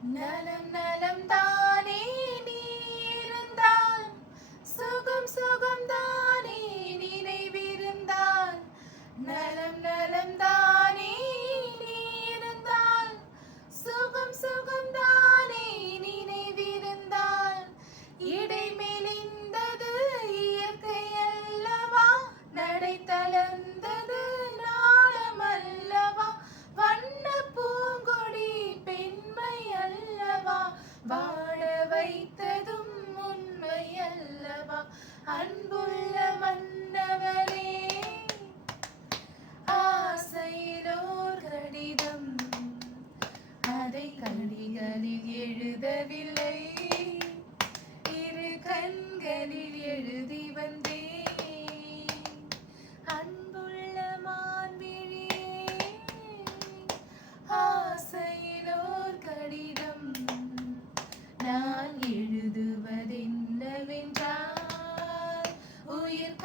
நலம் நலம் தானே நீ இருந்தால் சுகம் சுகம் தானே நினைவிருந்தால் நலம் நலம் தானே நீ இருந்தால் சுகம் சுகம் தானே நினைவிருந்தால் இடை மெலிந்தது இயற்கை அல்லவா நடை தளர்ந்தது நாணம் அல்லவா வண்ண பூங்கொடி பெண்மை அல்லவா வாழ வைத்ததும் உண்மை அல்லவா அன்புள்ள மன்னவரே ஆசையிலோர் கடிதம் அதை கடிகளில் எழுதவில்லை இரு கண்களில் எழுதி வந்தேன் அன்புள்ள மான்விழியே ஆசையிலோர் கடிதம் நான் எழுதுவதென்னவென்றால் உயிர்